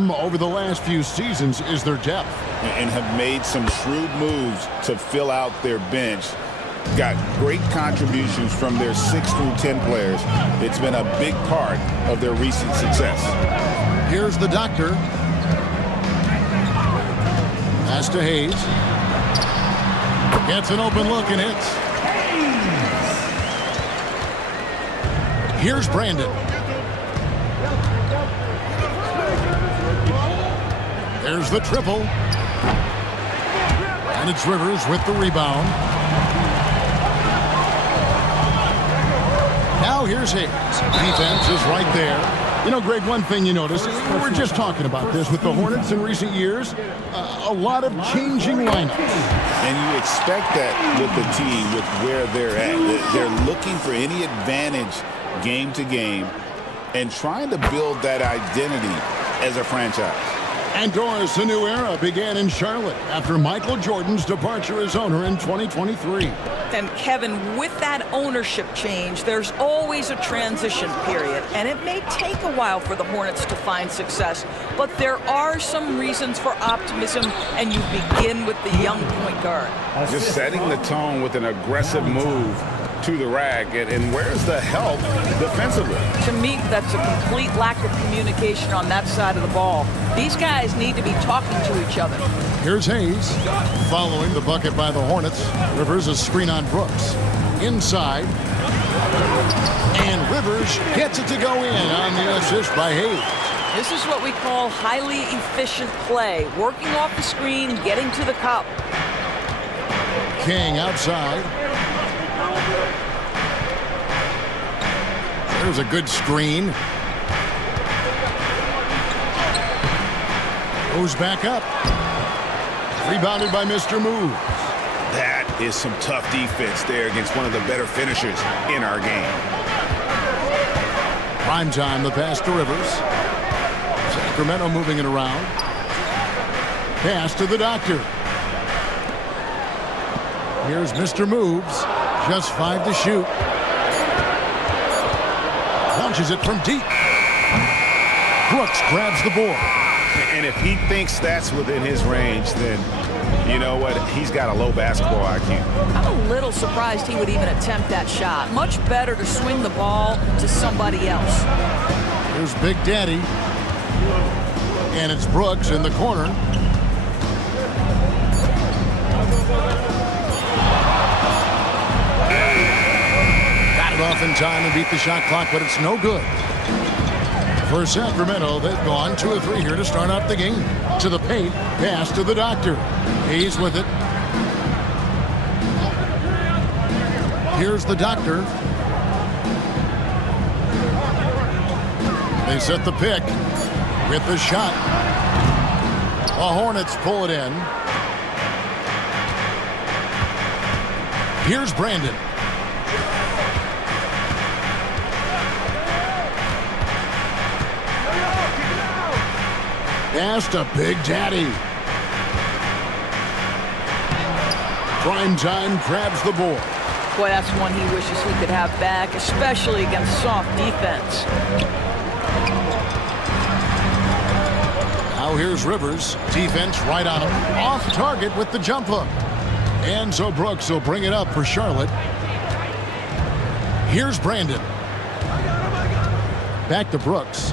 them over the last few seasons is their depth. And have made some shrewd moves to fill out their bench. Got great contributions from their 6 through 10 players. It's been a big part of their recent success. Here's the doctor. Pass to Hayes. Gets an open look and hits. Here's Brandon. There's the triple. And it's Rivers with the rebound. Now here's Hayes. Defense is right there. You know, Greg, one thing you notice, we were just talking about this with the Hornets in recent years, a lot of changing lineups. And you expect that with the team, with where they're at. They're looking for any advantage game to game and trying to build that identity as a franchise. And Doris, a new era began in Charlotte after Michael Jordan's departure as owner in 2023. And Kevin, with that ownership change, there's always a transition period, and it may take a while for the Hornets to find success, but there are some reasons for optimism, and you begin with the young point guard. Just setting the tone with an aggressive move to the rack, and where's the help defensively? To me, that's a complete lack of communication on that side of the ball. These guys need to be talking to each other. Here's Hayes following the bucket by the Hornets. Rivers a screen on Brooks. Inside. And Rivers gets it to go in on the assist by Hayes. This is what we call highly efficient play. Working off the screen, getting to the cup. King outside. There's a good screen. Goes back up. Rebounded by Mr. Move. That is some tough defense there against one of the better finishers in our game. Prime time, the pass to Rivers. Sacramento moving it around. Pass to the doctor. Here's Mr. Moves. Just 5 to shoot. Launches it from deep. Brooks grabs the board. And if he thinks that's within his range, then you know what? He's got a low basketball IQ. I'm a little surprised he would even attempt that shot. Much better to swing the ball to somebody else. Here's Big Daddy. And it's Brooks in the corner. Got it off in time and beat the shot clock, but it's no good. For Sacramento, they've gone 2 of 3 here to start out the game. To the paint, pass to the doctor. He's with it. Here's the doctor. They set the pick with the shot. The Hornets pull it in. Here's Brandon. Pass to Big Daddy. Prime time grabs the board. Boy, that's one he wishes he could have back, especially against soft defense. Now here's Rivers. Defense right on him. Off target with the jump hook. And so Brooks will bring it up for Charlotte. Here's Brandon. Back to Brooks.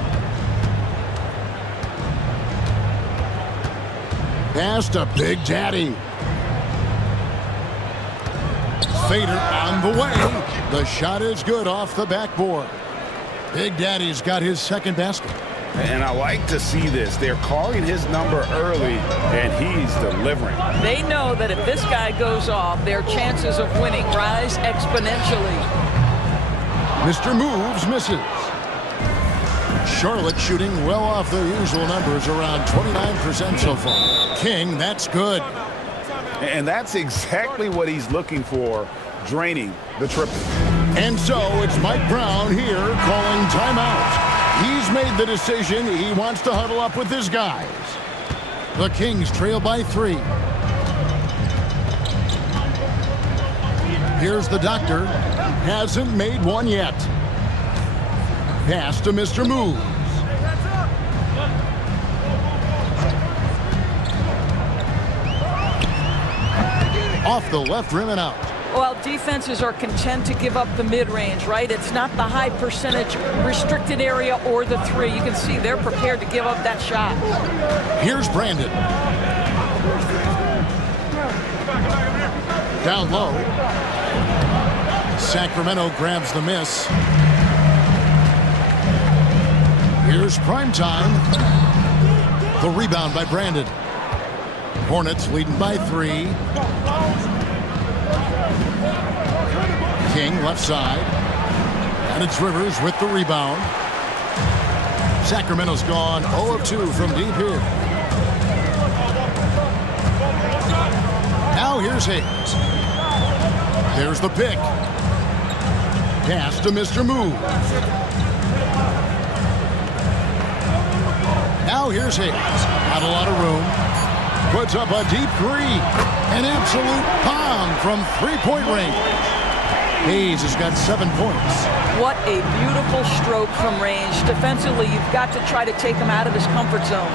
Pass to Big Daddy. Fader on the way. The shot is good off the backboard. Big Daddy's got his second basket. And I like to see this. They're calling his number early, and he's delivering. They know that if this guy goes off, their chances of winning rise exponentially. Mr. Moves misses. Charlotte shooting well off their usual numbers, around 29% so far. King, that's good. And that's exactly what he's looking for, draining the triple. And so it's Mike Brown here calling timeout. He's made the decision. He wants to huddle up with his guys. The Kings trail by 3. Here's the doctor. Hasn't made one yet. Pass to Mr. Moves. off the left rim and out. Well, defenses are content to give up the mid-range, right? It's not the high percentage restricted area or the three. You can see they're prepared to give up that shot. Here's Brandon. Down low. Sacramento grabs the miss. Here's Primetime. The rebound by Brandon. Hornets leading by 3. King left side. And it's Rivers with the rebound. Sacramento's gone 0 of 2 from deep here. Now here's Hayes. There's the pick. Pass to Mr. Move. Now here's Hayes. Not a lot of room. Puts up a deep 3. An absolute bomb from three-point range. Hayes has got 7 points. What a beautiful stroke from range. Defensively, you've got to try to take him out of his comfort zone.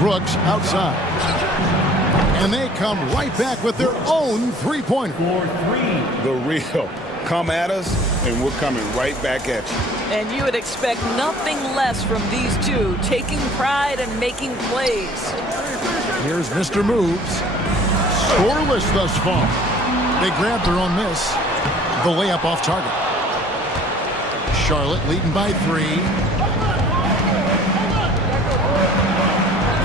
Brooks outside. And they come right back with their own three-pointer. The real. Come at us, and we're coming right back at you. And you would expect nothing less from these two, taking pride and making plays. Here's Mr. Moves. Scoreless thus far. They grabbed their own miss. The layup off target. Charlotte leading by 3.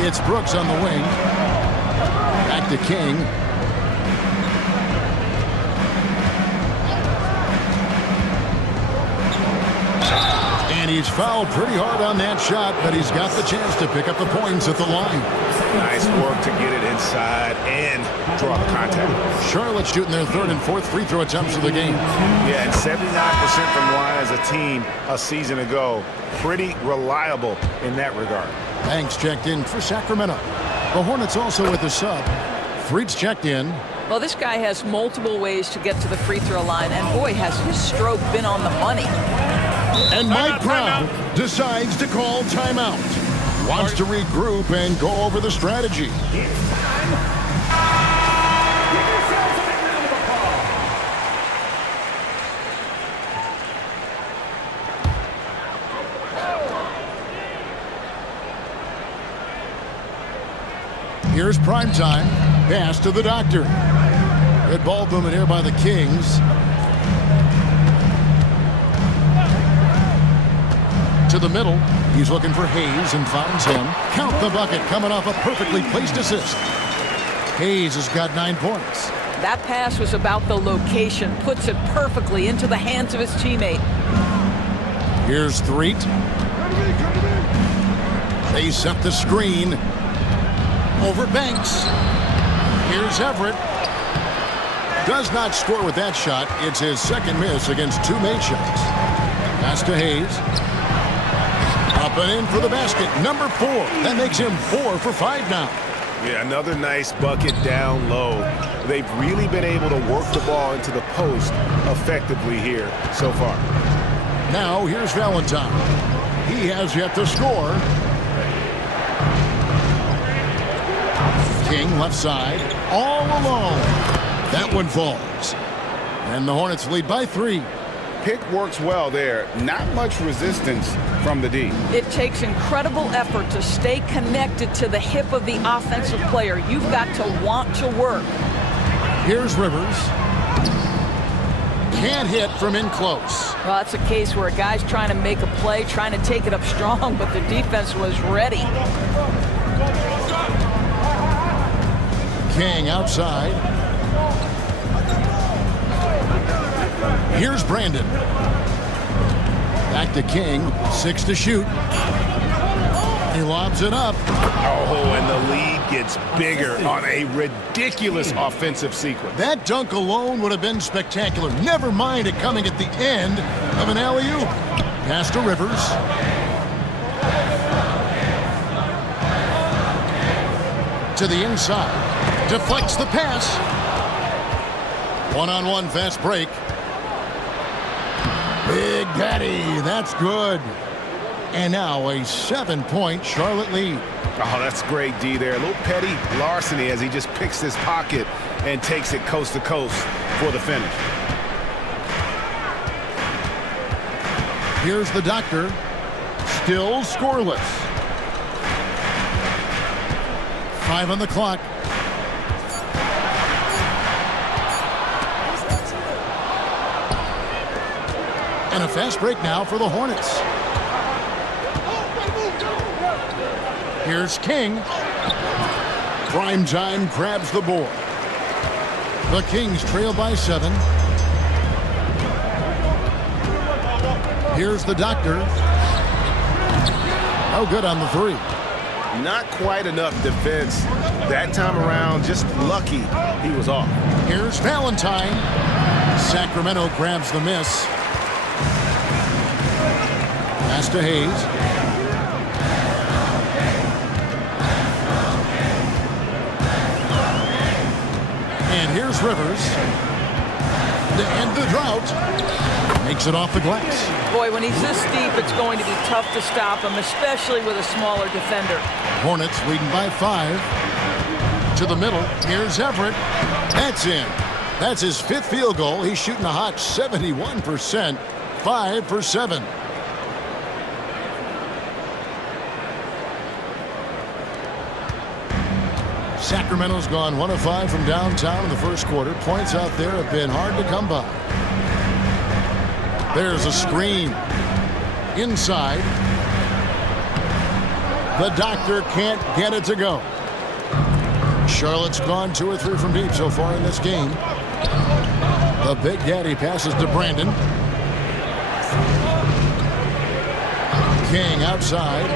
It's Brooks on the wing. Back to King. And he's fouled pretty hard on that shot, but he's got the chance to pick up the points at the line. Nice work to get it inside and draw the contact. Charlotte shooting their 3rd and 4th free throw attempts of the game. Yeah, and 79% from the line as a team a season ago. Pretty reliable in that regard. Banks checked in for Sacramento. The Hornets also with the sub. Freets checked in. Well, this guy has multiple ways to get to the free throw line, and boy, has his stroke been on the money. And Mike Brown decides to call timeout. Wants to regroup and go over the strategy. Here's Primetime. Pass to the Doctor. Good ball movement here by the Kings. To the middle. He's looking for Hayes and finds him. Count the bucket coming off a perfectly placed assist. Hayes has got 9 points. That pass was about the location. Puts it perfectly into the hands of his teammate. Here's Threet. They set the screen. Over Banks. Here's Everett. Does not score with that shot. It's his 2nd miss against 2 made shots. Pass to Hayes. Up and in for the basket. Number 4. That makes him 4 for 5 now. Yeah, another nice bucket down low. They've really been able to work the ball into the post effectively here so far. Now here's Valentine. He has yet to score. King left side. All alone. That one falls. And the Hornets lead by 3. Pick works well there. Not much resistance from the D. It takes incredible effort to stay connected to the hip of the offensive player. You've got to want to work. Here's Rivers. Can't hit from in close. Well, that's a case where a guy's trying to make a play, trying to take it up strong, but the defense was ready. King outside. Here's Brandon. Back to King. 6 to shoot. He lobs it up. Oh, and the lead gets bigger on a ridiculous offensive sequence. That dunk alone would have been spectacular. Never mind it coming at the end of an alley-oop. Pass to Rivers. To the inside. Deflects the pass. One-on-one fast break. Big Daddy, that's good. And now a 7-point Charlotte lead. Oh, that's great, D there. A little petty larceny as he just picks his pocket and takes it coast to coast for the finish. Here's the doctor. Still scoreless. 5 on the clock. And a fast break now for the Hornets. Here's King. Prime time grabs the board. The Kings trail by 7. Here's the doctor. No good on the 3. Not quite enough defense that time around. Just lucky he was off. Here's Valentine. Sacramento grabs the miss. Pass to Hayes. And here's Rivers. To end the drought. Makes it off the glass. Boy, when he's this deep, it's going to be tough to stop him, especially with a smaller defender. Hornets leading by 5. To the middle. Here's Everett. That's in. That's his 5th field goal. He's shooting a hot 71%. 5 for 7. Sacramento's gone 1 of 5 from downtown in the first quarter. Points out there have been hard to come by. There's a screen. Inside. The doctor can't get it to go. Charlotte's gone 2 or 3 from deep so far in this game. The Big Daddy passes to Brandon. King outside.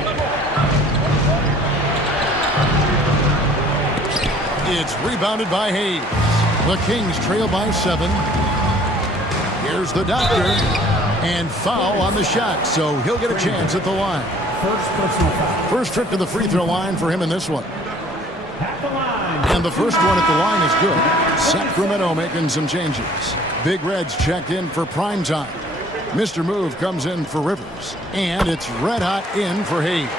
It's rebounded by Hayes. The Kings trail by 7. Here's the doctor. And foul on the shot, so he'll get a chance at the line. First trip to the free throw line for him in this one. And the first one at the line is good. Sacramento making some changes. Big Red's checked in for prime time. Mr. Move comes in for Rivers. And it's red hot in for Hayes.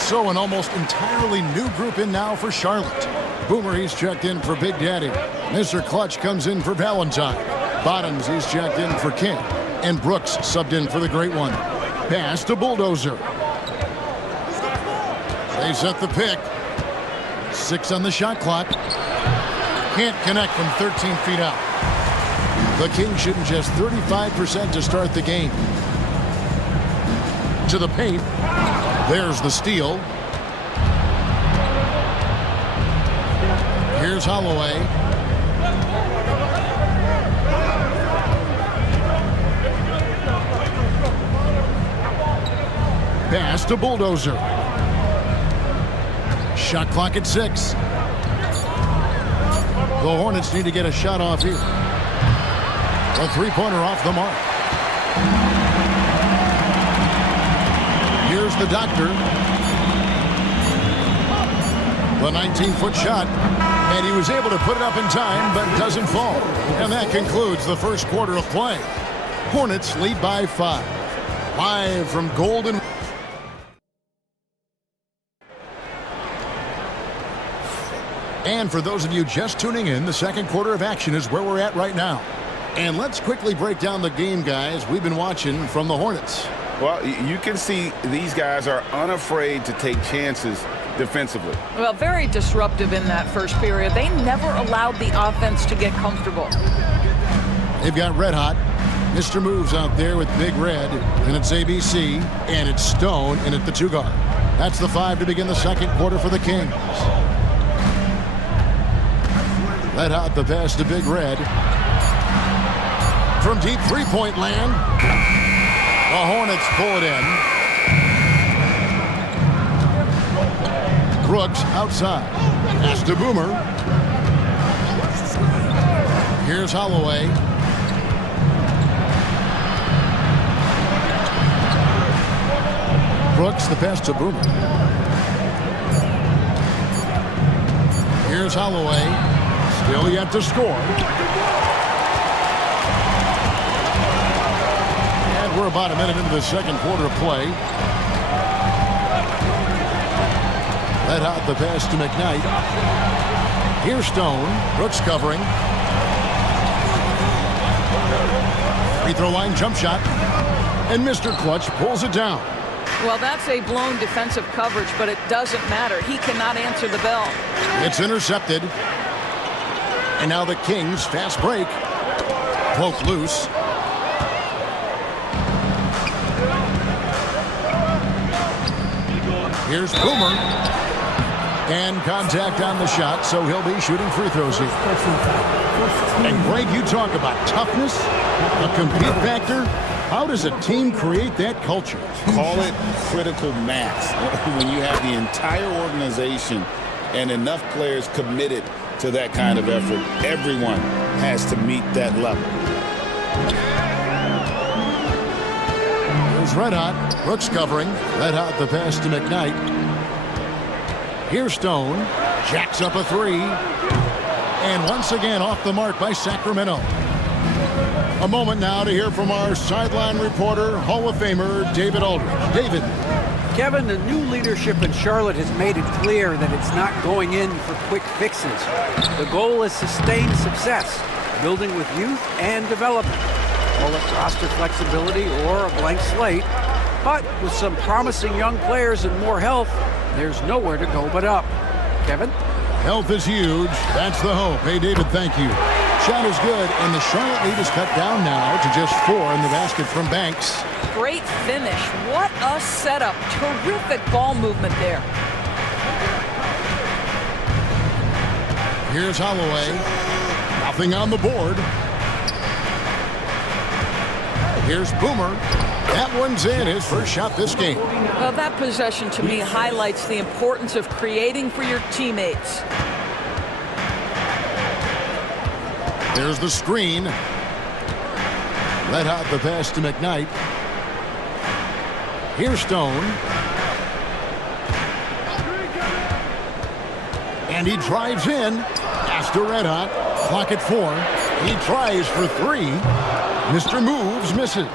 So an almost entirely new group in now for Charlotte. Boomer, he's checked in for Big Daddy. Mr. Clutch comes in for Valentine. Bottoms, he's checked in for King. And Brooks subbed in for the Great One. Pass to Bulldozer. They set the pick. 6 on the shot clock. Can't connect from 13 feet out. The Kings shooting just 35% to start the game. To the paint. There's the steal. Here's Holloway. Pass to Bulldozer. Shot clock at 6. The Hornets need to get a shot off here. A 3-pointer off the mark. Here's the doctor. The 19-foot shot. And he was able to put it up in time, but doesn't fall. And that concludes the first quarter of play. Hornets lead by 5. Live from Golden. And for those of you just tuning in, the second quarter of action is where we're at right now. And let's quickly break down the game, guys, we've been watching from the Hornets. Well, you can see these guys are unafraid to take chances defensively. Well, very disruptive in that first period. They never allowed the offense to get comfortable. They've got Red Hot. Mr. Moves out there with Big Red. And it's ABC. And it's Stone in at the 2 guard. That's the 5 to begin the second quarter for the Kings. Red Hot the pass to Big Red. From deep 3-point land. The Hornets pull it in. Brooks outside. Pass to Boomer. Here's Holloway. Brooks the pass to Boomer. Here's Holloway. Still yet to score. And we're about a minute into the second quarter of play. Let out the pass to McKnight. Here's Stone. Brooks covering. Free throw line jump shot. And Mr. Clutch pulls it down. Well, that's a blown defensive coverage, but it doesn't matter. He cannot answer the bell. It's intercepted. And now the Kings fast break. Poke loose. Here's Boomer. And contact on the shot, so he'll be shooting free throws here. And Greg, you talk about toughness, a compete factor. How does a team create that culture? Call it critical mass. When you have the entire organization and enough players committed to that kind of effort, everyone has to meet that level. Here's Red Hot. Brooks covering. Red Hot the pass to McKnight. Here's Stone. Jacks up a three. And once again off the mark by Sacramento. A moment now to hear from our sideline reporter, Hall of Famer David Aldridge. David. Kevin, the new leadership in Charlotte has made it clear that it's not going in for quick fixes. The goal is sustained success, building with youth and development. Call it roster flexibility or a blank slate. But with some promising young players and more health, there's nowhere to go but up. Kevin? Health is huge. That's the hope. Hey, David, thank you. Shot is good, and the Charlotte lead is cut down now to just 4 in the basket from Banks. Great finish. What a setup. Terrific ball movement there. Here's Holloway. Nothing on the board. Here's Boomer. That one's in. His first shot this game. Well, that possession to me highlights the importance of creating for your teammates. There's the screen. Let out the pass to McKnight. Here's Stone. And he drives in. Pass to Red Hot. Clock at 4. He tries for 3. Mr. Moves misses.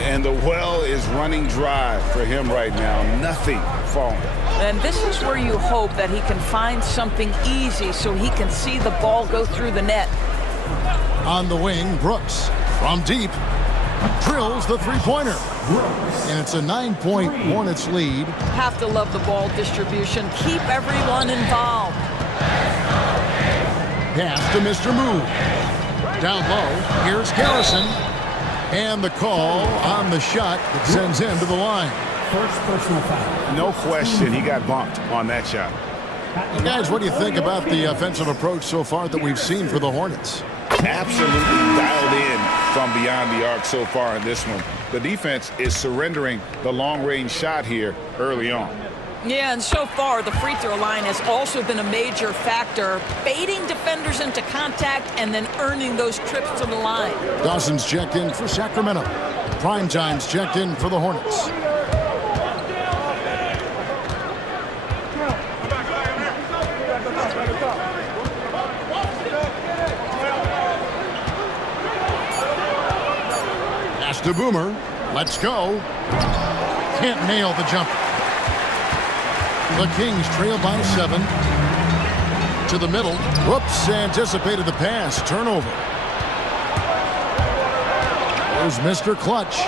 And the well is running dry for him right now. Nothing falling. And this is where you hope that he can find something easy so he can see the ball go through the net. On the wing, Brooks from deep drills the three-pointer. And it's a 9-point Hornets lead. Have to love the ball distribution. Keep everyone involved. Pass to Mr. Move. Down low, here's Garrison. And the call on the shot that sends him to the line. First personal foul. No question, he got bumped on that shot. Guys, what do you think about the offensive approach so far that we've seen for the Hornets? Absolutely dialed in from beyond the arc so far in this one. The defense is surrendering the long-range shot here early on. Yeah, and so far, the free throw line has also been a major factor, baiting defenders into contact and then earning those trips to the line. Dawson's checked in for Sacramento. Primetime's checked in for the Hornets. Pass to Boomer. Let's go. Can't nail the jumper. The Kings trail by 7. To the middle. Whoops, anticipated the pass. Turnover. There's Mr. Clutch.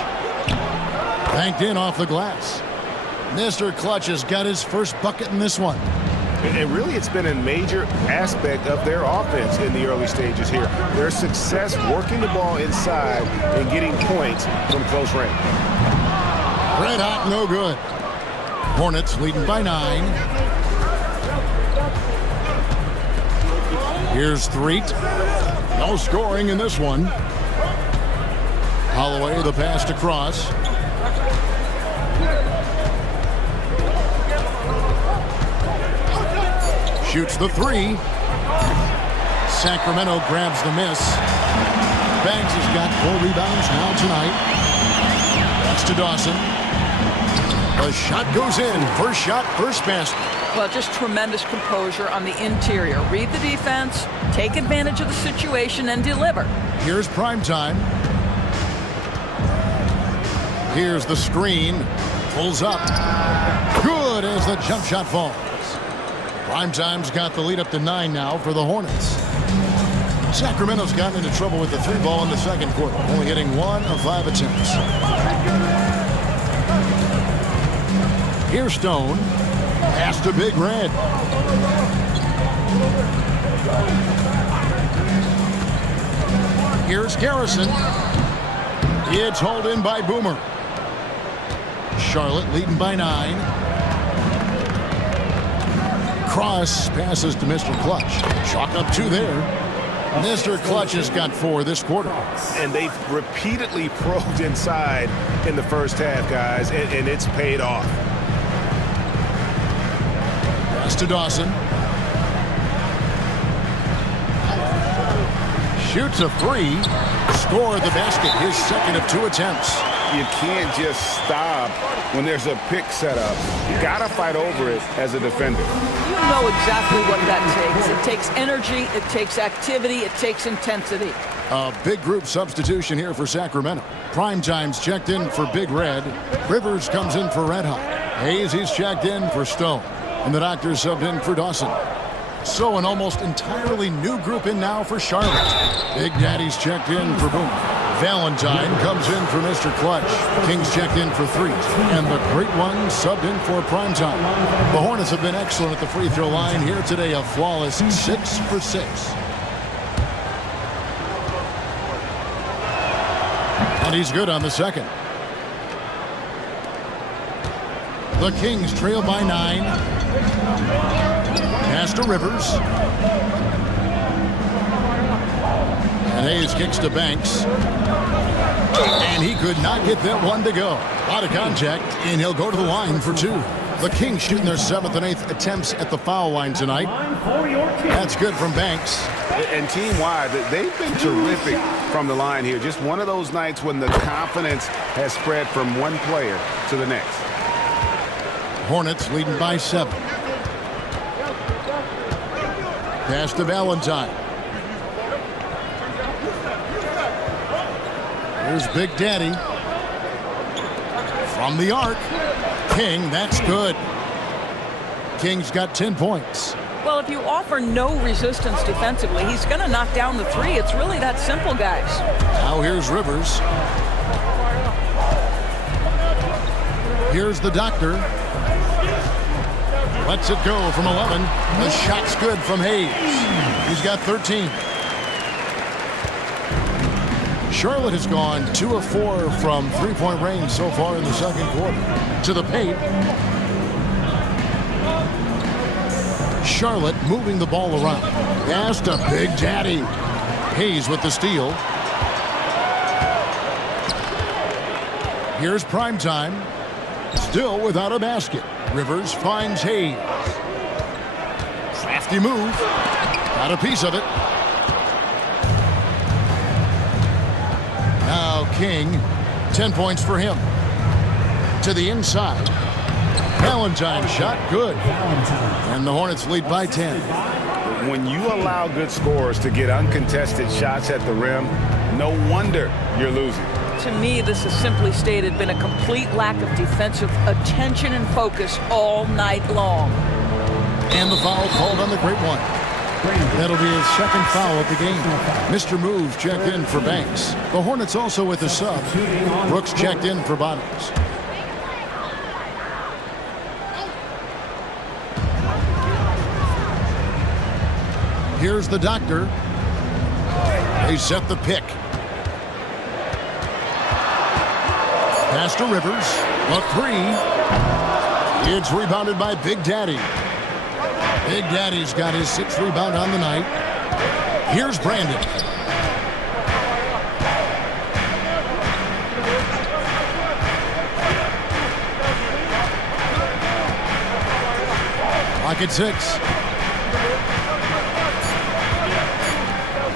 Banked in off the glass. Mr. Clutch has got his first bucket in this one. And really, it's been a major aspect of their offense in the early stages here. Their success working the ball inside and getting points from close range. Red hot, no good. Hornets leading by 9. Here's Threet. No scoring in this one. Holloway, the pass to Cross. Shoots the 3. Sacramento grabs the miss. Banks has got 4 rebounds now tonight. That's to Dawson. The shot goes in. First shot, first basket. Well, just tremendous composure on the interior. Read the defense, take advantage of the situation, and deliver. Here's Primetime. Here's the screen. Pulls up. Good as the jump shot falls. Primetime's got the lead up to 9 now for the Hornets. Sacramento's gotten into trouble with the 3 ball in the second quarter, only hitting 1 of 5 attempts. Here's Stone. Pass to Big Red. Here's Garrison. It's hauled in by Boomer. Charlotte leading by 9. Cross passes to Mr. Clutch. Chalk up 2 there. Mr. Clutch has got 4 this quarter. And they've repeatedly probed inside in the first half, guys, and it's paid off. Pass to Dawson. Shoots a 3. Scored the basket. His second of 2 attempts. You can't just stop when there's a pick set up. You got to fight over it as a defender. You know exactly what that takes. It takes energy, it takes activity, it takes intensity. A big group substitution here for Sacramento. Primetime's checked in for Big Red. Rivers comes in for Red Hot. Hayes, he's checked in for Stone. And the Doctor subbed in for Dawson. So an almost entirely new group in now for Charlotte. Big Daddy's checked in for Boom. Valentine comes in for Mr. Clutch. Kings checked in for 3. And the Great One subbed in for Primetime. The Hornets have been excellent at the free throw line here today. A flawless 6 for 6. And he's good on the second. The Kings trail by 9. Pass to Rivers. And Hayes kicks to Banks. And he could not get that one to go. Out of contact, and he'll go to the line for 2. The Kings shooting their 7th and 8th attempts at the foul line tonight. That's good from Banks. And team-wide, they've been terrific from the line here. Just one of those nights when the confidence has spread from one player to the next. Hornets leading by 7. Pass to Valentine. Here's Big Daddy. From the arc. King, that's good. King's got 10 points. Well, if you offer no resistance defensively, he's going to knock down the 3. It's really that simple, guys. Now here's Rivers. Here's the Doctor. Lets it go from 11. The shot's good from Hayes. He's got 13. Charlotte has gone 2 of 4 from 3-point range so far in the second quarter. To the paint. Charlotte moving the ball around. Pass to Big Daddy. Hayes with the steal. Here's Primetime. Still without a basket. Rivers finds Hayes. Crafty move. Got a piece of it. Now King. 10 points for him. To the inside. Valentine shot good. And the Hornets lead by 10. When you allow good scorers to get uncontested shots at the rim, no wonder you're losing. To me, this has simply stated been a complete lack of defensive attention and focus all night long. And the foul called on the Great One. That'll be his second foul of the game. Mr. Move checked in for Banks. The Hornets also with a sub. Brooks checked in for Bottoms. Here's the Doctor. They set the pick. Pass to Rivers. A 3. It's rebounded by Big Daddy. Big Daddy's got his 6th rebound on the night. Here's Brandon. Pocket 6.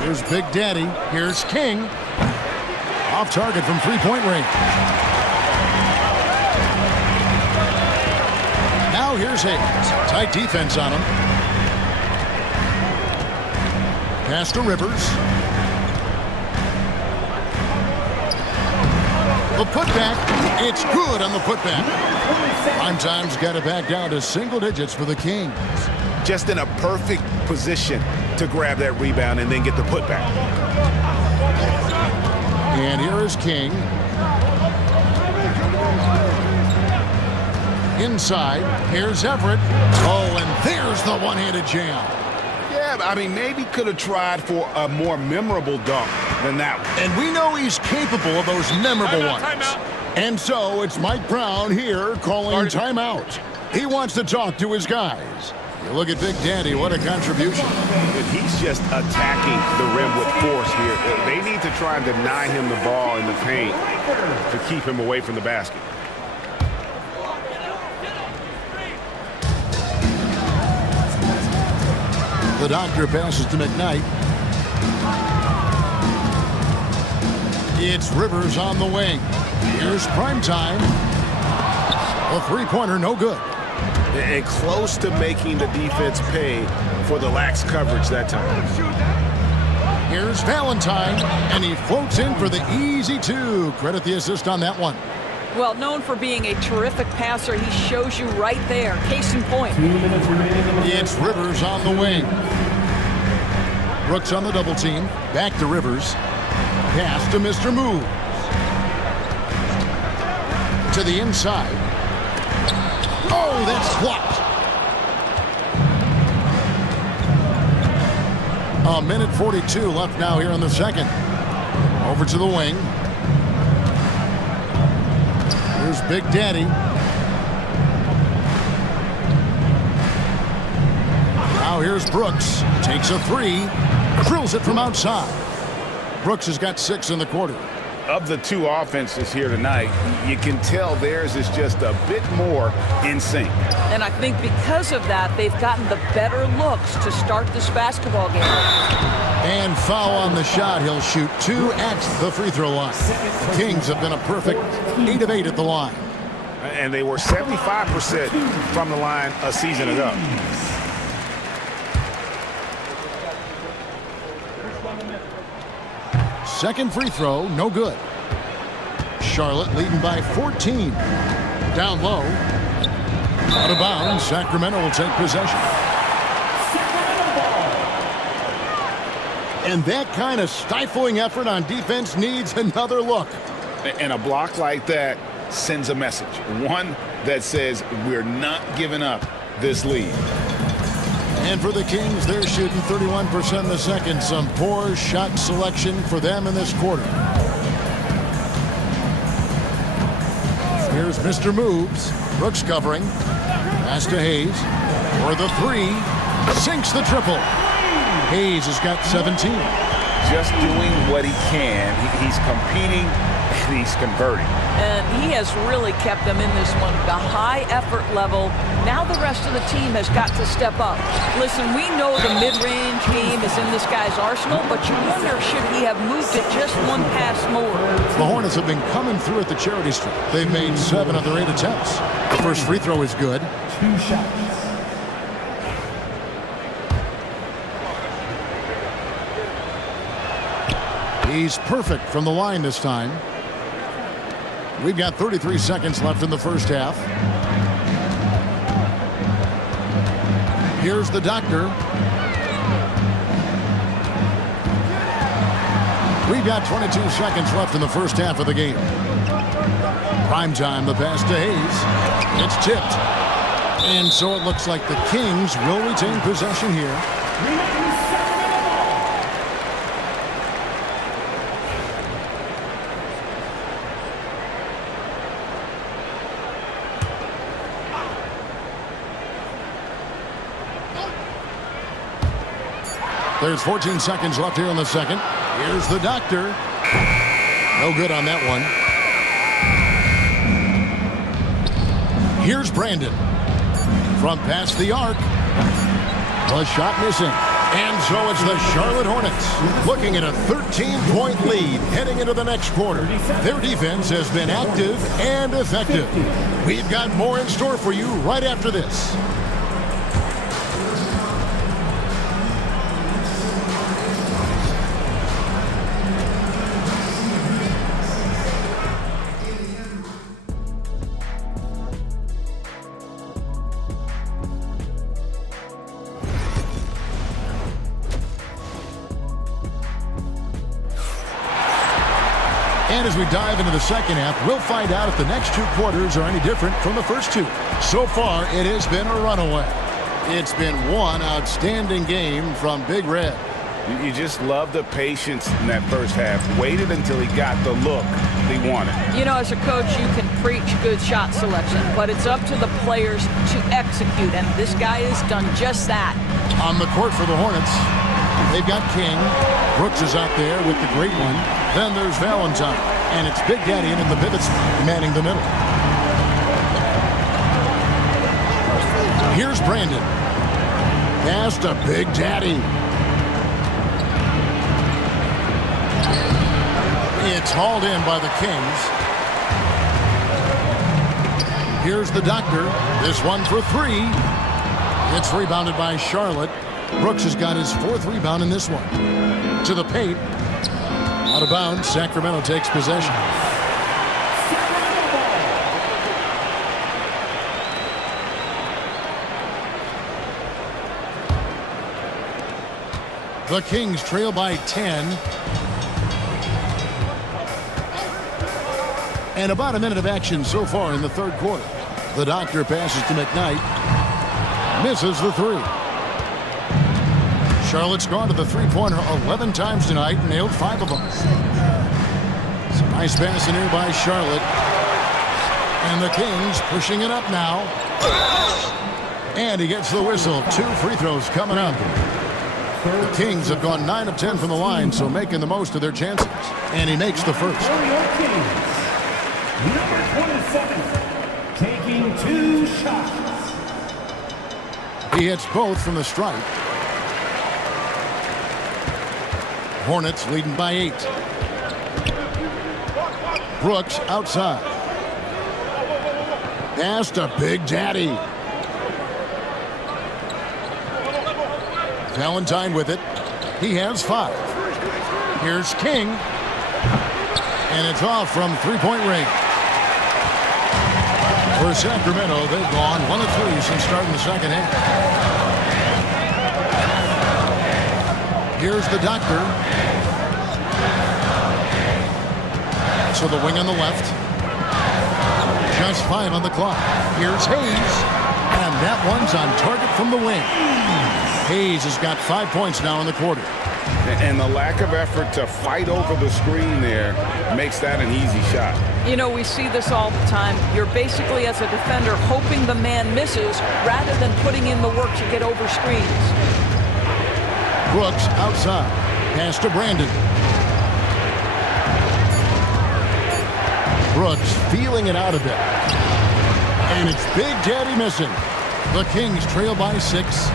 Here's Big Daddy. Here's King. Off target from 3-point range. Now here's Hayes. Tight defense on him. Pass to Rivers. The putback. It's good on the putback. Primetime's got it back down to single digits for the Kings. just in a perfect position to grab that rebound and then get the putback. And here is King. Inside, here's Everett. Oh, and there's the one-handed jam. Yeah, I mean, maybe could have tried for a more memorable dunk than that one. And we know he's capable of those memorable ones. And so it's Mike Brown here calling timeout. He wants to talk to his guys. You look at Big Daddy, what a contribution. And he's just attacking the rim with force here. They need to try and deny him the ball in the paint to keep him away from the basket. The doctor passes to McKnight. It's Rivers on the wing. Here's primetime. A three-pointer, no good. And close to making the defense pay for the lax coverage that time. Here's Valentine, and he floats in for the easy two. Credit the assist on that one. Well, known for being a terrific passer, he shows you right there. Case in point. It's Rivers on the wing. Brooks on the double team. Back to Rivers. Pass to Mr. Moves. To the inside. Oh, that's blocked. A minute 42 left now here in the second. Over to the wing. Here's Big Daddy. Now here's Brooks. Takes a three. Drills it from outside. Brooks has got 6 in the quarter. Of the two offenses here tonight, you can tell theirs is just a bit more in sync. And I think because of that, they've gotten the better looks to start this basketball game. And foul on the shot. He'll shoot 2 at the free throw line. The Kings have been a perfect 8 of 8 at the line. And they were 75% from the line a season ago. Second free throw, no good. Charlotte leading by 14. Down low. Out of bounds. Sacramento will take possession. And that kind of stifling effort on defense needs another look. And a block like that sends a message. One that says we're not giving up this lead. And for the Kings, they're shooting 31% in the second. Some poor shot selection for them in this quarter. Here's Mr. Moves. Brooks covering. Pass to Hayes. For the three. Sinks the triple. Hayes has got 17. Just doing what he can. He's competing and he's converting. And he has really kept them in this one. The high effort level. Now the rest of the team has got to step up. Listen, we know the mid-range game is in this guy's arsenal, but you wonder, should he have moved it just one pass more? The Hornets have been coming through at the charity stripe. They've made 7 of their 8 attempts. The first free throw is good. 2 shots. He's perfect from the line this time. We've got 33 seconds left in the first half. Here's the doctor. We've got 22 seconds left in the first half of the game. Prime time, the pass to Hayes. It's tipped. And so it looks like the Kings will retain possession here. There's 14 seconds left here in the second. Here's the doctor. No good on that one. Here's Brandon. From past the arc. The shot missing. And so it's the Charlotte Hornets looking at a 13-point lead heading into the next quarter. Their defense has been active and effective. We've got more in store for you right after this. And as we dive into the second half, we'll find out if the next 2 quarters are any different from the first 2. So far, it has been a runaway. It's been one outstanding game from Big Red. You just love the patience in that first half. Waited until he got the look he wanted. You know, as a coach, you can preach good shot selection, but it's up to the players to execute, and this guy has done just that. On the court for the Hornets, they've got King. Brooks is out there with the great one. Then there's Valentine, and it's Big Daddy in the pivots manning the middle. Here's Brandon. Pass to Big Daddy. It's hauled in by the Kings. Here's the Doctor. This one for 3. It's rebounded by Charlotte. Brooks has got his 4th rebound in this one. To the paint. Out of bounds. Sacramento takes possession. The Kings trail by 10. And about a minute of action so far in the third quarter. The Doctor passes to McKnight. Misses the 3. Charlotte's gone to the three-pointer 11 times tonight and nailed 5 of them. Some nice pass in here by Charlotte. And the Kings pushing it up now. And he gets the whistle. 2 free throws coming up. The Kings have gone 9 of 10 from the line, so making the most of their chances. And he makes the first. Number 27, taking 2 shots. He hits both from the stripe. Hornets leading by 8. Brooks outside. Pass to Big Daddy. Valentine with it. He has 5. Here's King. And it's off from three-point range. For Sacramento, they've gone 1 of 3 since starting the second half. Here's the Doctor. So the wing on the left. Just 5 on the clock. Here's Hayes. And that one's on target from the wing. Hayes has got 5 points now in the quarter. And the lack of effort to fight over the screen there makes that an easy shot. You know, we see this all the time. You're basically, as a defender, hoping the man misses rather than putting in the work to get over screens. Brooks outside. Pass to Brandon. Brooks feeling it out a bit. And it's Big Daddy missing. The Kings trail by 6.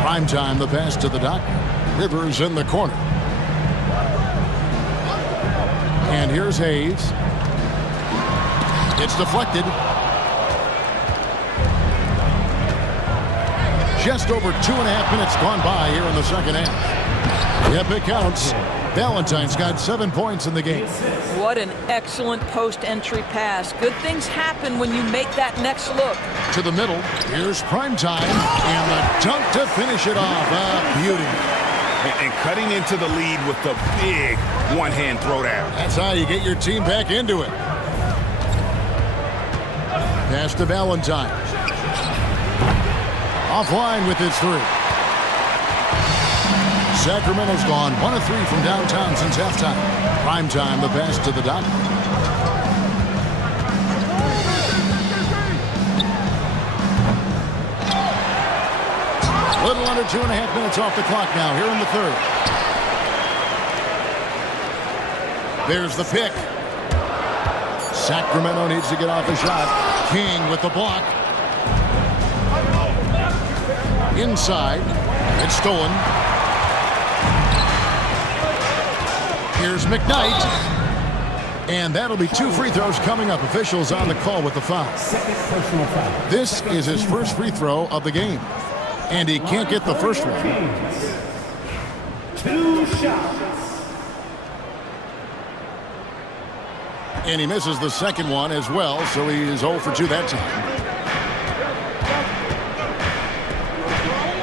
Prime time, the pass to the Doctor. Rivers in the corner. And here's Hayes. It's deflected. Just over 2.5 minutes gone by here in the second half. Yep, it counts. Valentine's got 7 points in the game. What an excellent post-entry pass. Good things happen when you make that next look. To the middle. Here's prime time. And the dunk to finish it off. A beauty. And cutting into the lead with the big one-hand throwdown. That's how you get your team back into it. Pass to Valentine. Offline with his 3. Sacramento's gone 1 of 3 from downtown since halftime. Prime time, the pass to the Doctor. Little under 2.5 minutes off the clock now here in the third. There's the pick. Sacramento needs to get off a shot. King with the block. Inside. It's stolen. Here's McKnight. And that'll be 2 free throws coming up. Officials on the call with the foul. Second personal foul. This is his first free throw of the game. And he can't get the first one. 2 shots. And he misses the second one as well, so he is 0 for 2 that time.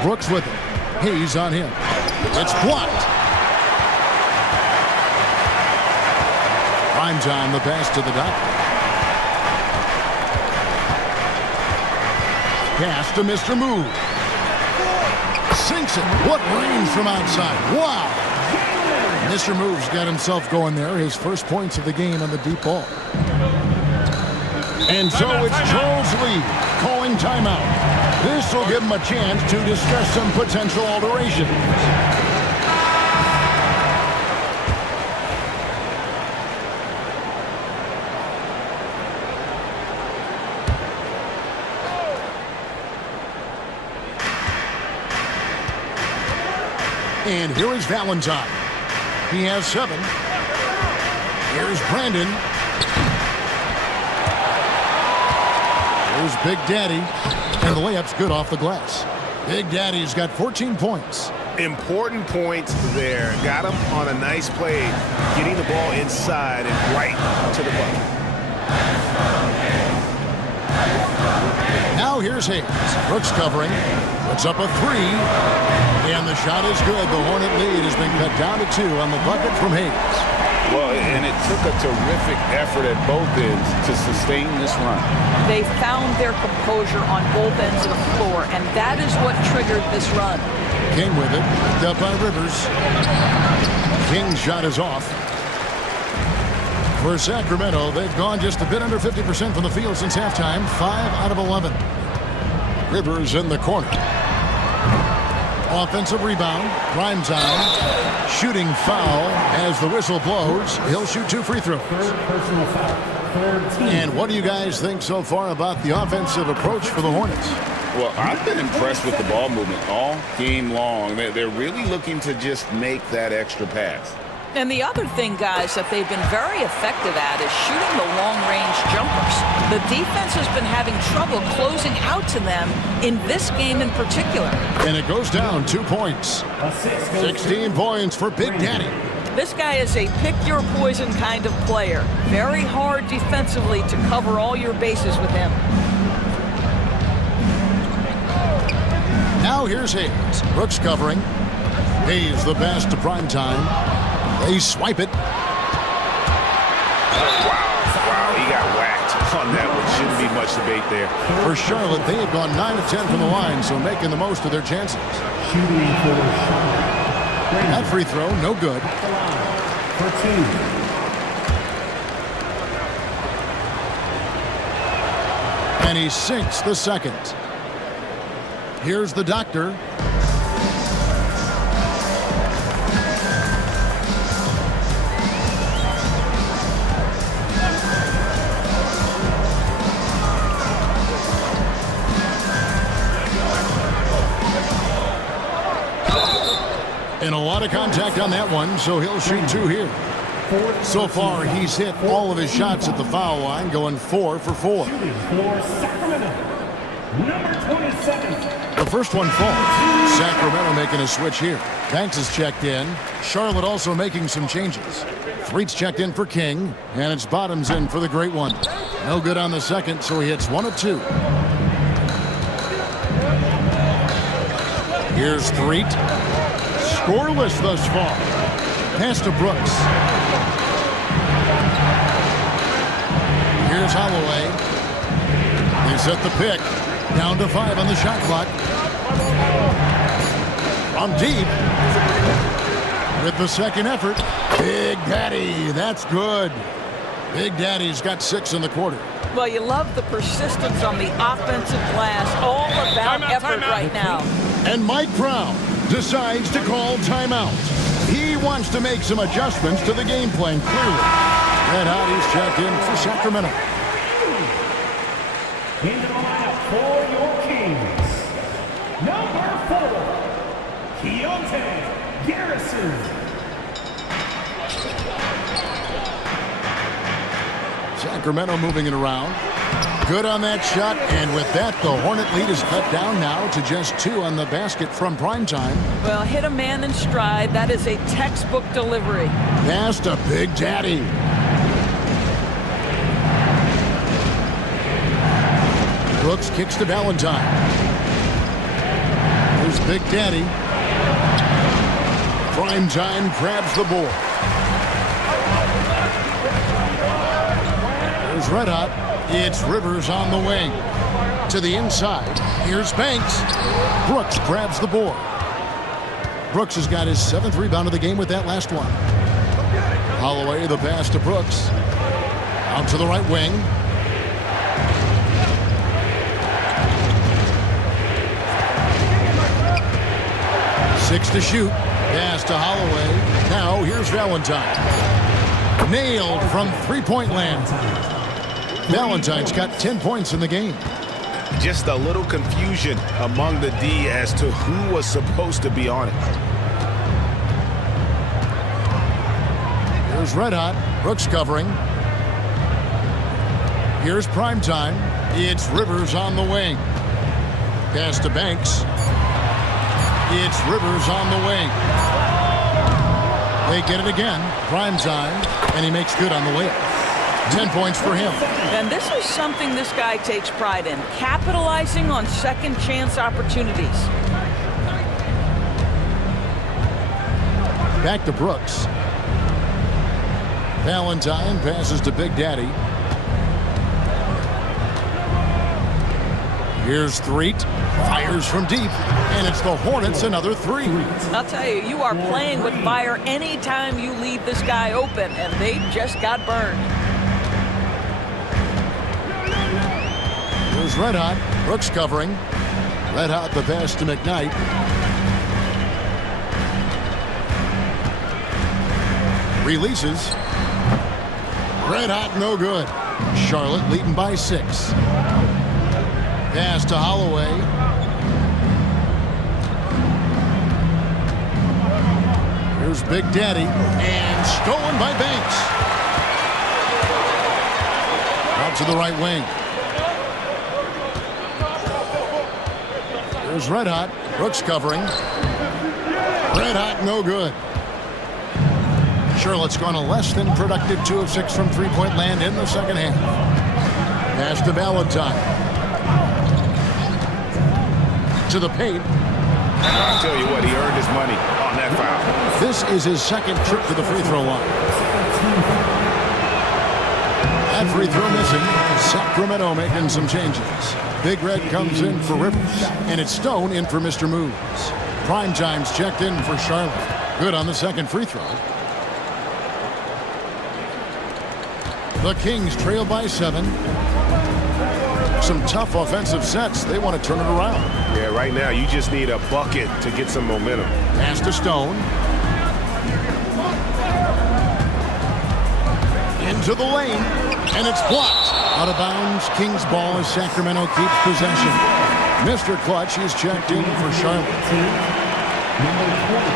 Brooks with it. Hayes on him. It's blocked. Prime time, the pass to the doctor. Pass to Mr. Move. Sinks it. What range from outside. Wow. Mr. Move's got himself going there. His first points of the game on the deep ball. And so it's Charles Lee calling timeout. This will give him a chance to discuss some potential alterations. And here is Valentine. He has 7. Here's Brandon. Here's Big Daddy. And the layup's good off the glass. Big Daddy's got 14 points. Important points there. Got him on a nice play, getting the ball inside and right to the bucket. Now here's Hayes. Brooks covering. Puts up a 3. And the shot is good. The Hornet lead has been cut down to 2 on the bucket from Hayes. Well, and it took a terrific effort at both ends to sustain this run. They found their composure on both ends of the floor, and that is what triggered this run. Came with it. Picked up by Rivers. King's shot is off. For Sacramento, they've gone just a bit under 50% from the field since halftime. 5 out of 11. Rivers in the corner. Offensive rebound. Prime time. Shooting foul as the whistle blows. He'll shoot 2 free throws. Third personal foul. Third team. And what do you guys think so far about the offensive approach for the Hornets? Well, I've been impressed with the ball movement all game long. They're really looking to just make that extra pass. And the other thing, guys, that they've been very effective at is shooting the long-range jumpers. The defense has been having trouble closing out to them in this game in particular. And it goes down 2 points. 16 points for Big Daddy. This guy is a pick-your-poison kind of player. Very hard defensively to cover all your bases with him. Now here's Hayes. Brooks covering. Hayes the pass to Prime time. They swipe it. Wow, he got whacked on that one. Shouldn't be much debate there. For Charlotte, they have gone 9 of 10 from the line, so making the most of their chances. Shooting for Charlotte. That free throw, no good. For 2. And he sinks the second. Here's the doctor. And a lot of contact on that one, so he'll shoot 2 here. So far, he's hit all of his shots at the foul line, going 4 for 4. Shooting for Sacramento. Number 27. The first one falls. Sacramento making a switch here. Banks is checked in. Charlotte also making some changes. Threet's checked in for King, and it's Bottoms in for the great one. No good on the second, so he hits 1 of 2. Here's Threet. Scoreless thus far. Pass to Brooks. Here's Holloway. They set the pick. Down to 5 on the shot clock. From deep. With the second effort. Big Daddy. That's good. Big Daddy's got 6 in the quarter. Well, you love the persistence on the offensive glass. All about effort right now. And Mike Brown decides to call timeout. He wants to make some adjustments to the game plan, clearly. Red Hot, he's checked in for Sacramento. Into the lineup for your Kings. Number 4, Keontae Garrison. Sacramento moving it around. Good on that shot, and with that, the Hornet lead is cut down now to just 2 on the basket from Prime time. Well, hit a man in stride. That is a textbook delivery. Pass to Big Daddy. Brooks kicks to Valentine. Here's Big Daddy. Prime time grabs the board. Here's Red Hot. It's Rivers on the wing. To the inside. Here's Banks. Brooks grabs the board. Brooks has got his 7th rebound of the game with that last one. Holloway, the pass to Brooks. Out to the right wing. Six to shoot. Pass to Holloway. Now here's Valentine. Nailed from three-point land. Valentine's got 10 points in the game. Just a little confusion among the D as to who was supposed to be on it. Here's Red Hot. Brooks covering. Here's Primetime. It's Rivers on the wing. Pass to Banks. It's Rivers on the wing. They get it again. Primetime. And he makes good on the layup. 10 points for him. And this is something this guy takes pride in, capitalizing on second chance opportunities. Back to Brooks. Valentine passes to Big Daddy. Here's Threet. Fires from deep. And it's the Hornets another three. I'll tell you, you are playing with fire anytime you leave this guy open, and they just got burned. Here's Red Hot. Brooks covering. Red Hot the pass to McKnight. Releases. Red Hot no good. Charlotte leading by 6. Pass to Holloway. Here's Big Daddy. And stolen by Banks. Out to the right wing. Here's Red Hot. Brooks covering. Red Hot no good. Charlotte's gone a less than productive 2 of 6 from three-point land in the second half. Pass to Valentine. To the paint. I'll tell you what, he earned his money on that foul. This is his second trip to the free throw line. That free throw missing. Sacramento making some changes. Big Red comes in for Rivers. And it's Stone in for Mr. Moves. Primetime's checked in for Charlotte. Good on the second free throw. The Kings trail by 7. Some tough offensive sets. They want to turn it around. Yeah, right now you just need a bucket to get some momentum. Pass to Stone. Into the lane. And it's blocked. Out of bounds. Kings ball as Sacramento keeps possession. Mr. Clutch is checked in for Charlotte. Number 20,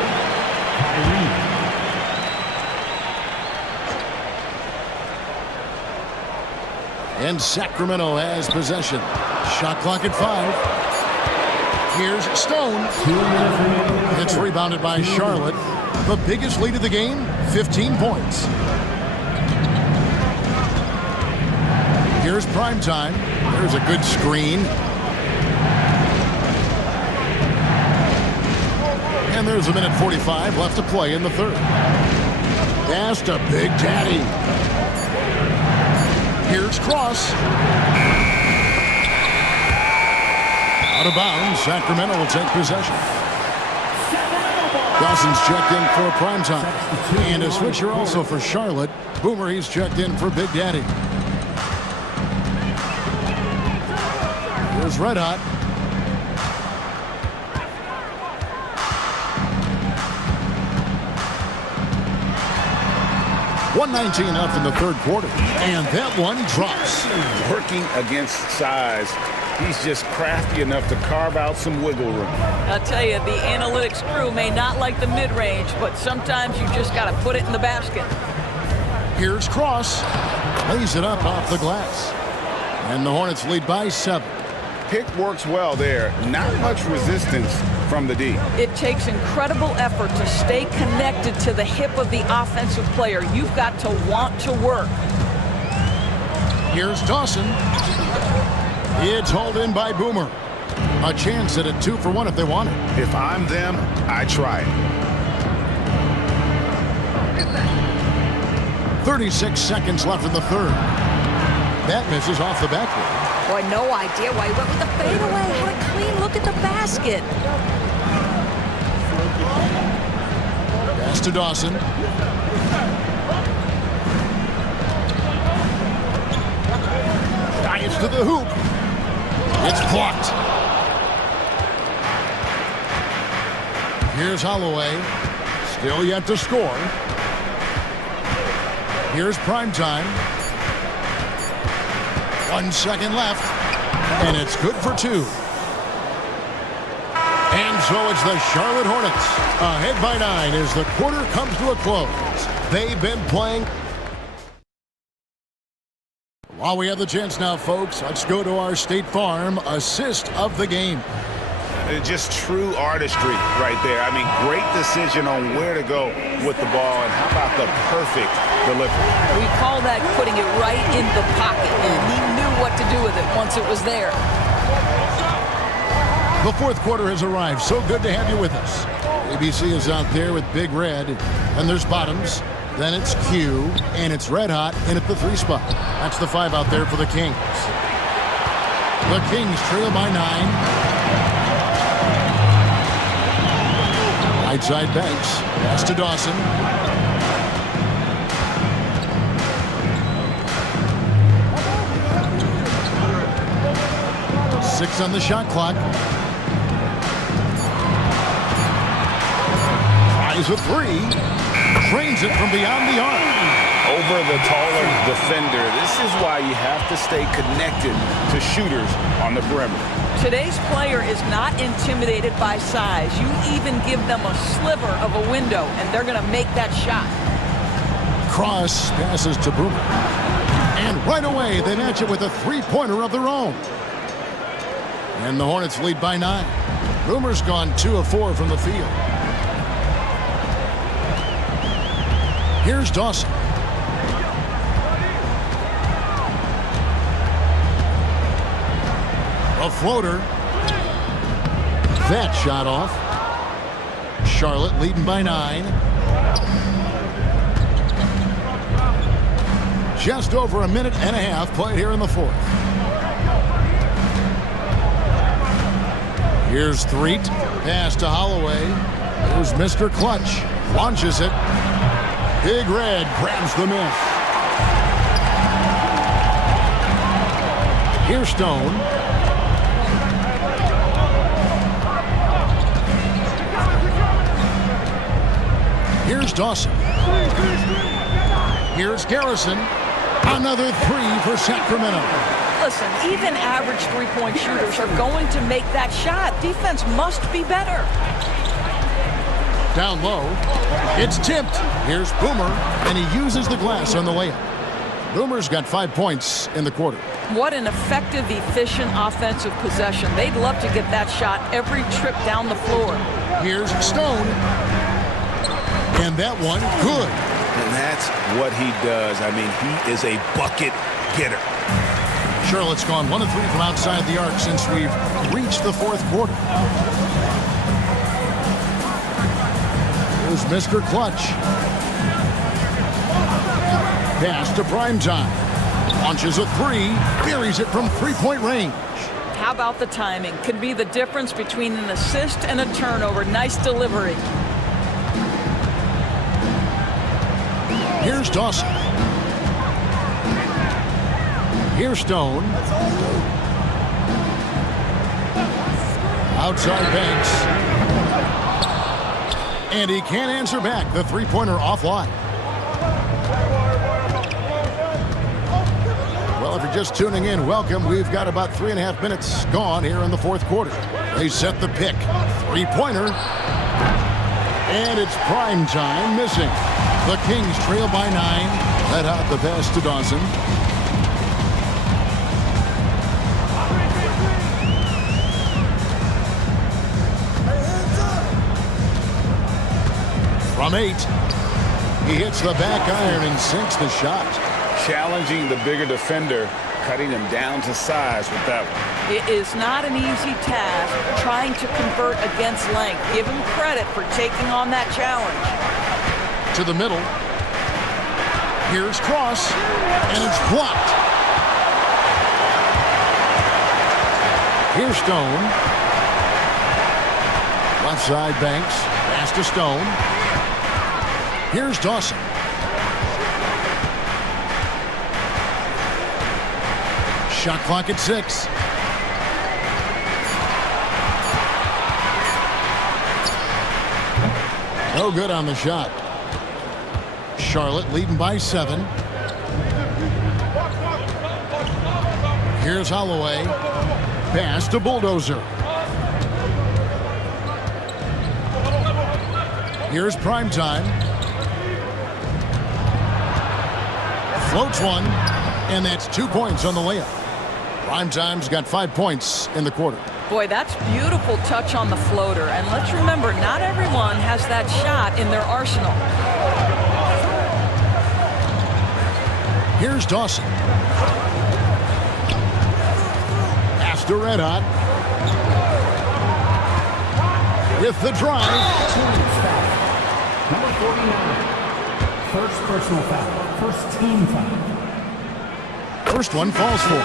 Kyrie. And Sacramento has possession. Shot clock at 5. Here's Stone. It's rebounded by Charlotte. The biggest lead of the game, 15 points. Here's Primetime. There's a good screen. And there's a minute 45 left to play in the third. Pass to Big Daddy. Here's Cross. Out of bounds. Sacramento will take possession. Dawson's checked in for Primetime. And a switcher also for Charlotte. Boomer, he's checked in for Big Daddy. Here's Red Hot. .119 left in the third quarter. And that one drops. Working against size, he's just crafty enough to carve out some wiggle room. I'll tell you, the analytics crew may not like the mid-range, but sometimes you just got to put it in the basket. Here's Cross. Lays it up off the glass. And the Hornets lead by 7. Pick works well there. Not much resistance from the D. It takes incredible effort to stay connected to the hip of the offensive player. You've got to want to work. Here's Dawson. It's hauled in by Boomer. A chance at a 2-for-1 if they want it. If I'm them, I try it. 36 seconds left in the third. That misses off the backboard. Boy, no idea why he went with the fadeaway. Had a clean look at the basket. Pass to Dawson. Dives to the hoop. It's blocked. Here's Holloway. Still yet to score. Here's Primetime. 1 second left. And it's good for 2. And so it's the Charlotte Hornets ahead by 9 as the quarter comes to a close. They've been playing. While we have the chance now, folks, let's go to our State Farm assist of the game. Just true artistry right there. I mean, great decision on where to go with the ball, and how about the perfect delivery? We call that putting it right in the pocket, and he knew what to do with it once it was there. The fourth quarter has arrived. So good to have you with us. ABC is out there with Big Red, and there's Bottoms. Then it's Q, and it's Red Hot in at the 3 spot. That's the 5 out there for the Kings. The Kings trail by 9. Right side Banks. Pass to Dawson. Six on the shot clock. Tries a 3. Trains it from beyond the arc. Over the taller defender. This is why you have to stay connected to shooters on the perimeter. Today's player is not intimidated by size. You even give them a sliver of a window, and they're going to make that shot. Cross passes to Boomer. And right away, they match it with a 3-pointer of their own. And the Hornets lead by 9. Boomer's gone 2 of 4 from the field. Here's Dawson. A floater. That shot off. Charlotte leading by 9. Just over a minute and a half played here in the fourth. Here's Threet. Pass to Holloway. Here's Mr. Clutch. Launches it. Big Red grabs the miss. Here's Stone. Here's Dawson. Here's Garrison. Another 3 for Sacramento. Listen, even average three-point shooters are going to make that shot. Defense must be better. Down low. It's tipped. Here's Boomer, and he uses the glass on the layup. Boomer's got 5 points in the quarter. What an effective, efficient offensive possession. They'd love to get that shot every trip down the floor. Here's Stone. And that one, good. And that's what he does. I mean, he is a bucket getter. Charlotte's gone 1 of 3 from outside the arc since we've reached the fourth quarter. Here's Mr. Clutch. Pass to Primetime. Launches a 3. Buries it from 3-point range. How about the timing? Could be the difference between an assist and a turnover. Nice delivery. Here's Dawson. Here's Stone. Outside Banks. And he can't answer back. The 3-pointer offline. Well, if you're just tuning in, welcome. We've got about 3.5 minutes gone here in the fourth quarter. They set the pick. 3-pointer. And it's Primetime missing. The Kings trail by 9. Let out the pass to Dawson. From 8. He hits the back iron and sinks the shot. Challenging the bigger defender, cutting him down to size with that one. It is not an easy task trying to convert against length. Give him credit for taking on that challenge. To the middle. Here's Cross, and it's blocked. Here's Stone. Left side Banks. Pass to Stone. Here's Dawson. Shot clock at 6. No good on the shot. Charlotte leading by 7. Here's Holloway. Pass to Bulldozer. Here's Primetime. Floats one, and that's 2 points on the layup. Primetime's got 5 points in the quarter. Boy, that's beautiful touch on the floater. And let's remember, not everyone has that shot in their arsenal. Here's Dawson. Pass to Red Hot. With the drive. Number 49. First personal foul. First team foul. First one falls for.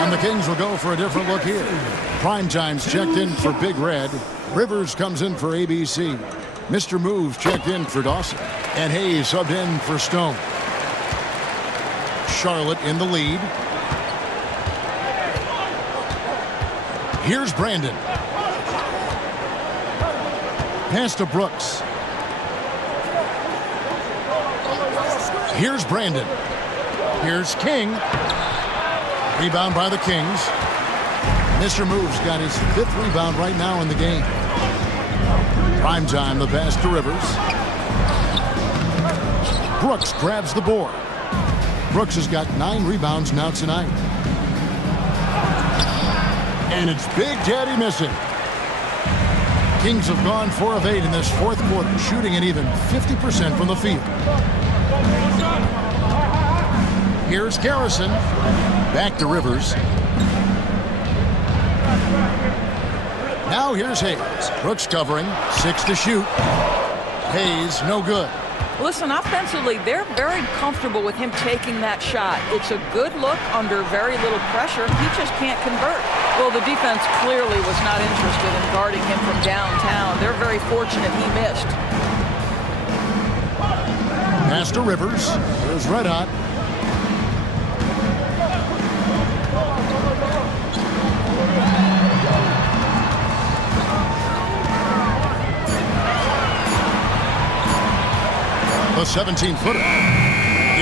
And the Kings will go for a different look here. Primetime's checked in for Big Red. Rivers comes in for ABC. Mr. Moves checked in for Dawson. And Hayes subbed in for Stone. Charlotte in the lead. Here's Brandon. Pass to Brooks. Here's Brandon. Here's King. Rebound by the Kings. Mr. Moves got his 5th rebound right now in the game. Primetime, the pass to Rivers. Brooks grabs the board. Brooks has got 9 rebounds now tonight. And it's Big Daddy missing. Kings have gone 4 of 8 in this 4th quarter, shooting at even 50% from the field. Here's Garrison. Back to Rivers. Now here's Hayes. Brooks covering. 6 to shoot. Hayes, no good. Listen, offensively, they're very comfortable with him taking that shot. It's a good look under very little pressure. He just can't convert. Well, the defense clearly was not interested in guarding him from downtown. They're very fortunate he missed. Pass to Rivers. Here's Red Hot. The 17-footer.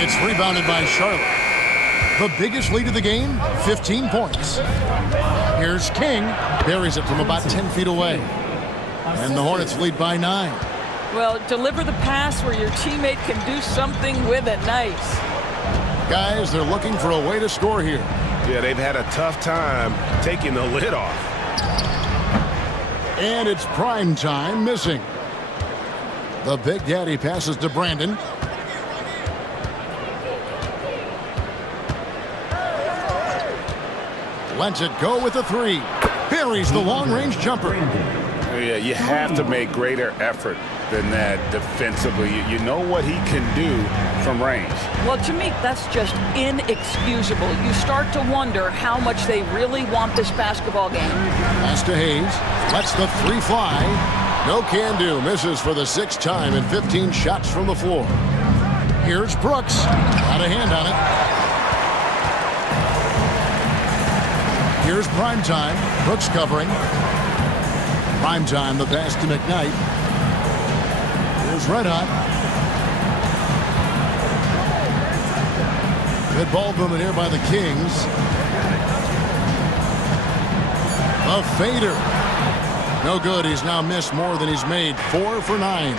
It's rebounded by Charlotte. The biggest lead of the game, 15 points. Here's King. Buries it from about 10 feet away. And the Hornets lead by 9. Well, deliver the pass where your teammate can do something with it. Nice. Guys, they're looking for a way to score here. Yeah, they've had a tough time taking the lid off. And it's Primetime missing. The Big Daddy passes to Brandon. Lets it go with a 3. Buries the long-range jumper. Yeah, you have to make greater effort than that defensively. You know what he can do from range. Well, to me, that's just inexcusable. You start to wonder how much they really want this basketball game. Pass to Hayes. Lets the 3 fly. No can do. Misses for the 6th time in 15 shots from the floor. Here's Brooks. Got a hand on it. Here's Primetime. Brooks covering. Primetime, the pass to McKnight. Here's Red Hot. Good ball movement here by the Kings. A fader. No good. He's now missed more than he's made. 4 for 9.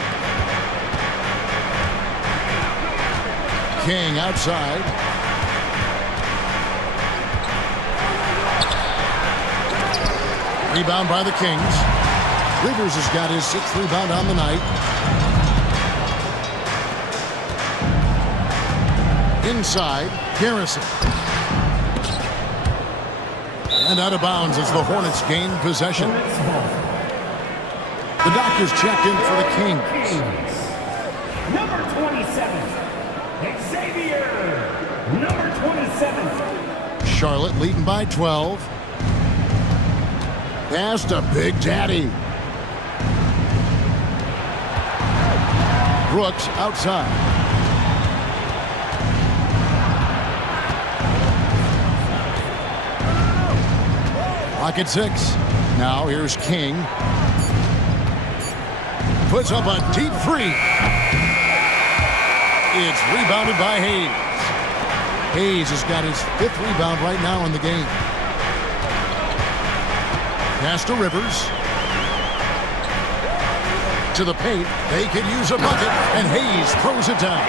King outside. Rebound by the Kings. Rivers has got his 6th rebound on the night. Inside, Garrison. And out of bounds as the Hornets gain possession. The doctors checked in for the Kings. Number 27, Xavier. Number 27. Charlotte leading by 12. Pass to Big Daddy. Brooks outside. Pocket 6. Now here's King. Puts up a deep three. It's rebounded by Hayes. Hayes has got his 5th rebound right now in the game. Pass to Rivers. To the paint. They could use a bucket, and Hayes throws it down.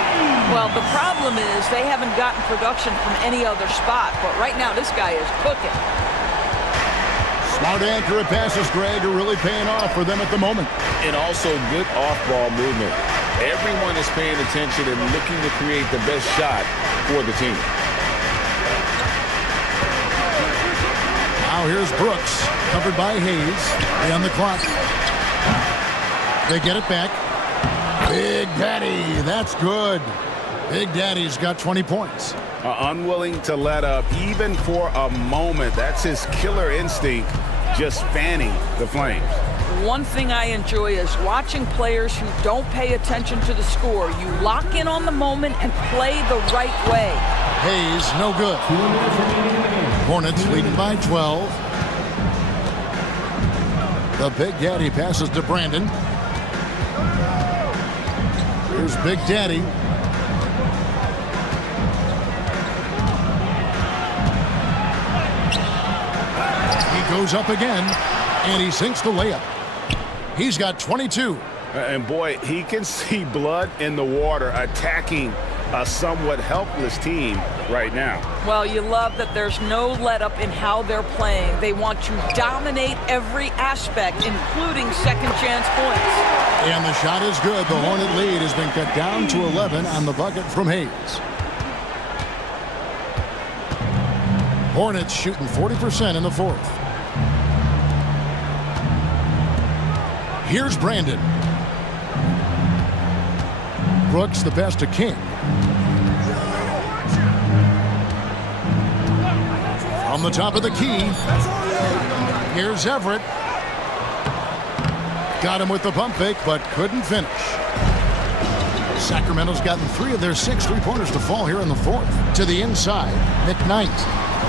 Well, the problem is they haven't gotten production from any other spot, but right now this guy is cooking. Smart, accurate passes, Greg, are really paying off for them at the moment. And also good off-ball movement. Everyone is paying attention and looking to create the best shot for the team. Now here's Brooks, covered by Hayes. They on the clock. They get it back. Big Daddy, that's good. Big Daddy's got 20 points. Unwilling to let up even for a moment. That's his killer instinct, just fanning the flames. One thing I enjoy is watching players who don't pay attention to the score. You lock in on the moment and play the right way. Hayes, no good. Hornets leading by 12. The Big Daddy passes to Brandon. Here's Big Daddy. He goes up again, and he sinks the layup. He's got 22. And boy, he can see blood in the water attacking a somewhat helpless team right now. Well, you love that there's no let-up in how they're playing. They want to dominate every aspect, including second-chance points. And the shot is good. The Hornet lead has been cut down to 11 on the bucket from Hayes. Hornets shooting 40% in the 4th. Here's Brandon. Brooks the best to King. From the top of the key. Here's Everett. Got him with the pump fake, but couldn't finish. Sacramento's gotten 3 of their 6 three-pointers to fall here in the 4th. To the inside, McKnight.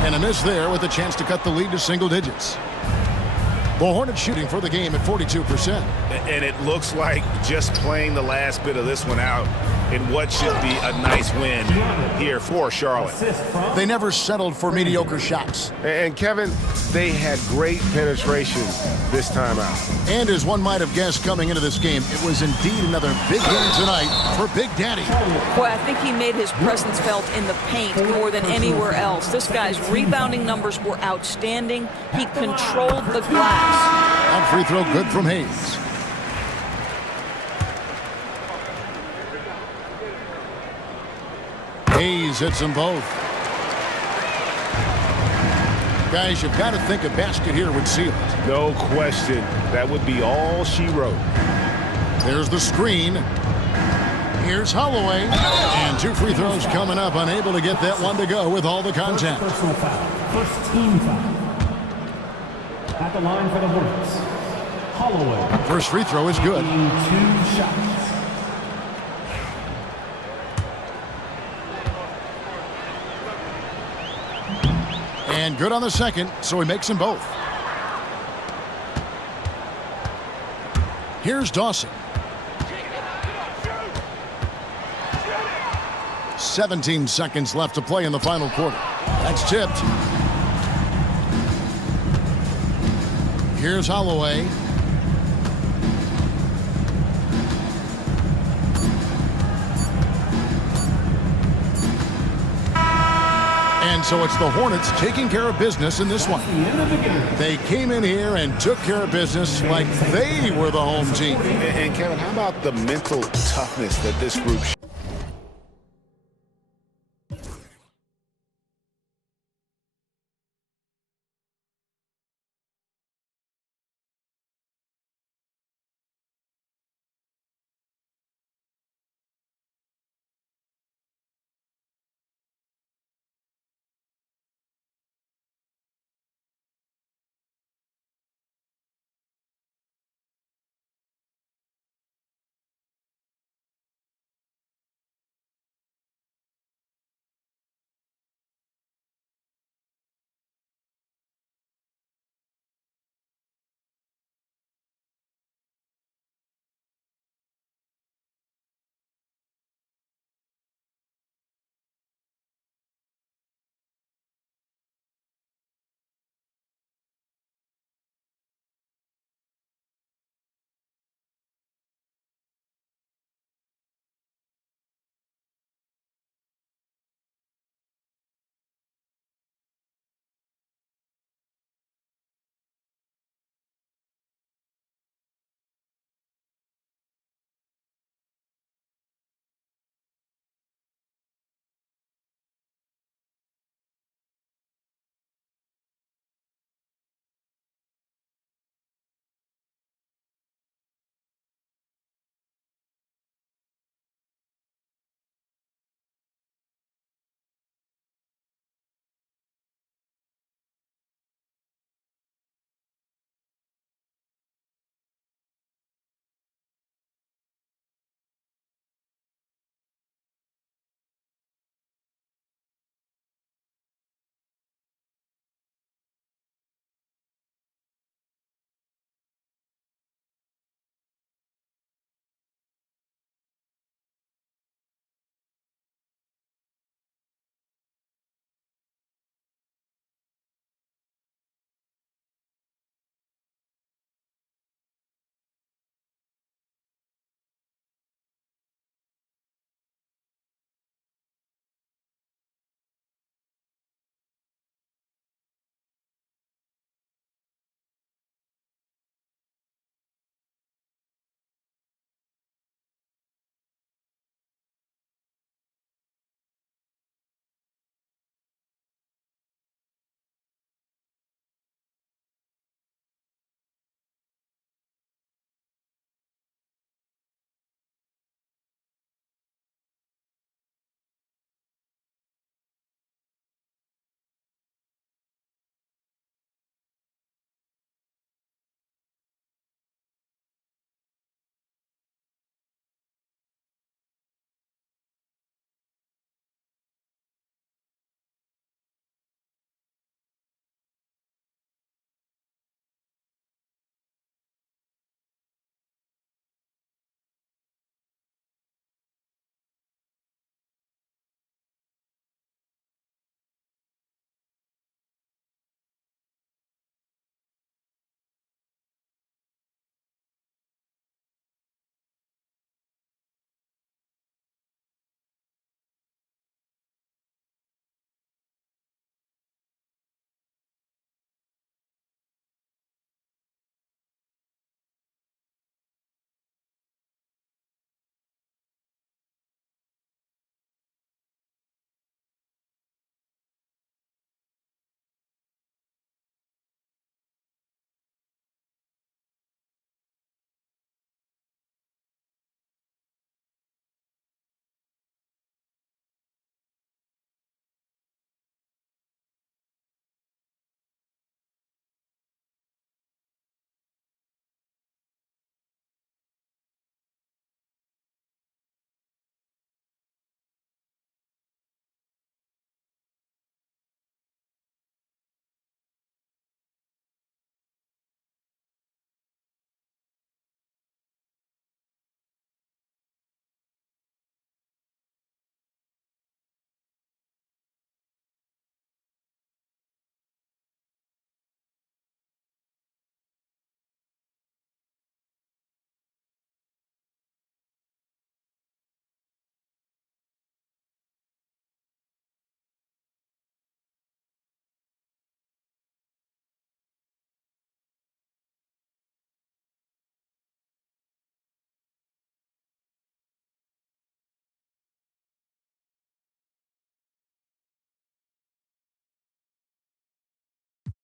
And a miss there with a chance to cut the lead to single digits. The Hornets shooting for the game at 42%. And it looks like just playing the last bit of this one out in what should be a nice win here for Charlotte. They never settled for mediocre shots. And Kevin, they had great penetration this time out. And as one might have guessed coming into this game, it was indeed another big game tonight for Big Daddy. Boy, I think he made his presence felt in the paint more than anywhere else. This guy's rebounding numbers were outstanding. He controlled the glass. On free throw, good from Hayes. Hayes hits them both. Guys, you've got to think a basket here would seal it. No question. That would be all she wrote. There's the screen. Here's Holloway. And 2 free throws coming up. Unable to get that one to go with all the contact. First personal foul. First team foul. At the line for the Hornets, Holloway. First free throw is good. 2 shots. And good on the second, so he makes them both. Here's Dawson. 17 seconds left to play in the final quarter. That's tipped. Here's Holloway. And so it's the Hornets taking care of business in this one. They came in here and took care of business like they were the home team. And Kevin, how about the mental toughness that this group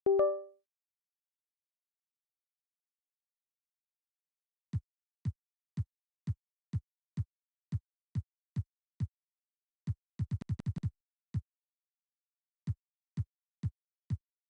it.